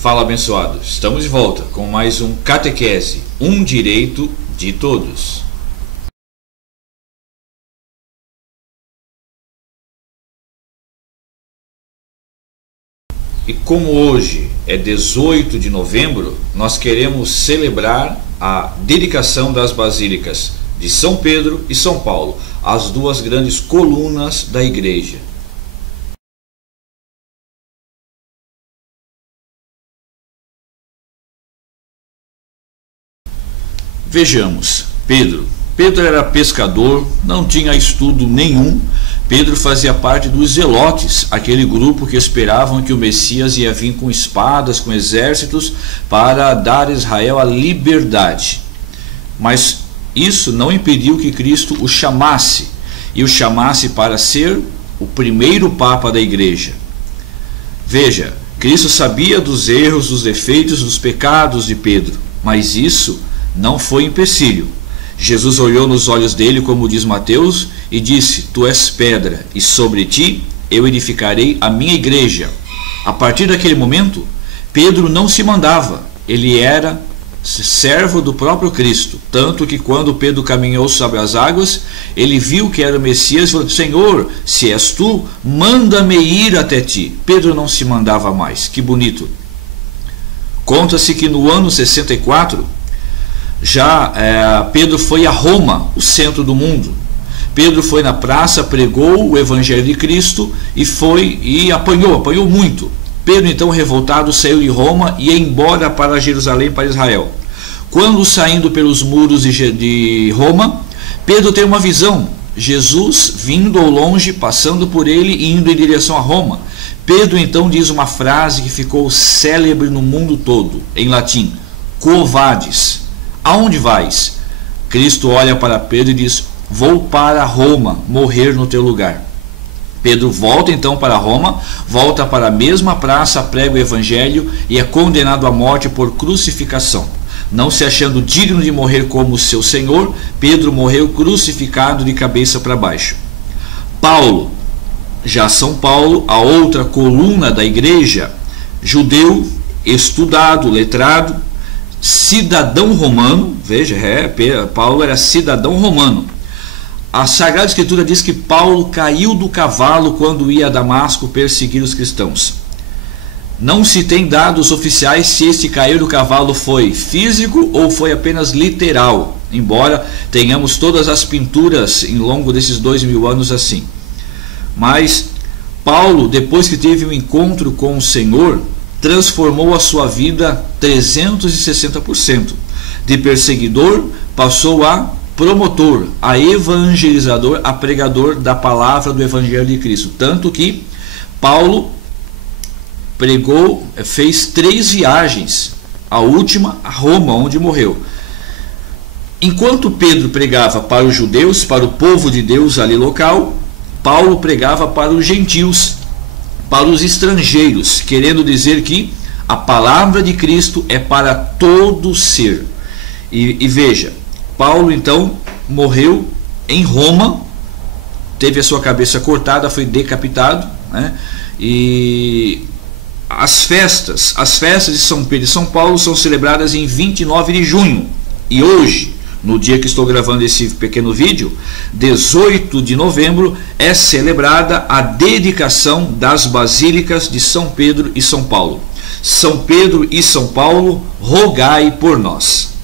Fala, abençoado. Estamos de volta com mais um Catequese, um direito de todos. E como hoje é 18 de novembro, nós queremos celebrar a dedicação das basílicas de São Pedro e São Paulo, as duas grandes colunas da igreja. Vejamos, Pedro era pescador, não tinha estudo nenhum. Pedro fazia parte dos zelotes, aquele grupo que esperavam que o Messias ia vir com espadas, com exércitos, para dar a Israel a liberdade. Mas isso não impediu que Cristo o chamasse, e o chamasse para ser o primeiro Papa da igreja. Veja, Cristo sabia dos erros, dos defeitos, dos pecados de Pedro, mas isso não foi empecilho. Jesus olhou nos olhos dele, como diz Mateus, e disse: Tu és pedra, e sobre ti eu edificarei a minha igreja. A partir daquele momento, Pedro não se mandava, ele era servo do próprio Cristo, tanto que quando Pedro caminhou sobre as águas, ele viu que era o Messias e falou: Senhor, se és tu, manda-me ir até ti. Pedro não se mandava mais. Que bonito. Conta-se que no ano 64, Pedro foi a Roma, o centro do mundo. Pedro foi na praça, pregou o Evangelho de Cristo e apanhou muito. Pedro, então, revoltado, saiu de Roma e ia embora para Jerusalém, para Israel. Quando saindo pelos muros de Roma, Pedro tem uma visão: Jesus vindo ao longe, passando por ele e indo em direção a Roma. Pedro então diz uma frase que ficou célebre no mundo todo, em latim: Quo vadis? Aonde vais? Cristo olha para Pedro e diz: Vou para Roma, morrer no teu lugar. Pedro volta então para Roma, volta para a mesma praça, prega o evangelho e é condenado à morte por crucificação. Não se achando digno de morrer como seu Senhor, Pedro morreu crucificado de cabeça para baixo. Paulo, já São Paulo, a outra coluna da igreja, judeu, estudado, letrado, cidadão romano. Veja, Paulo era cidadão romano. A Sagrada Escritura diz que Paulo caiu do cavalo quando ia a Damasco perseguir os cristãos. Não se tem dados oficiais se este cair do cavalo foi físico ou foi apenas literal, embora tenhamos todas as pinturas em longo desses 2000 anos assim. Mas Paulo, depois que teve um encontro com o Senhor, transformou a sua vida 360%. De perseguidor passou a promotor, a evangelizador, a pregador da palavra do Evangelho de Cristo. Tanto que Paulo fez 3 viagens, a última a Roma, onde morreu. Enquanto Pedro pregava para os judeus, para o povo de Deus ali local, Paulo pregava para os gentios, para os estrangeiros, querendo dizer que a palavra de Cristo é para todo ser. E veja, Paulo então morreu em Roma, teve a sua cabeça cortada, foi decapitado, né? E as festas de São Pedro e São Paulo são celebradas em 29 de junho. E hoje, no dia que estou gravando esse pequeno vídeo, 18 de novembro, é celebrada a dedicação das basílicas de São Pedro e São Paulo. São Pedro e São Paulo, rogai por nós.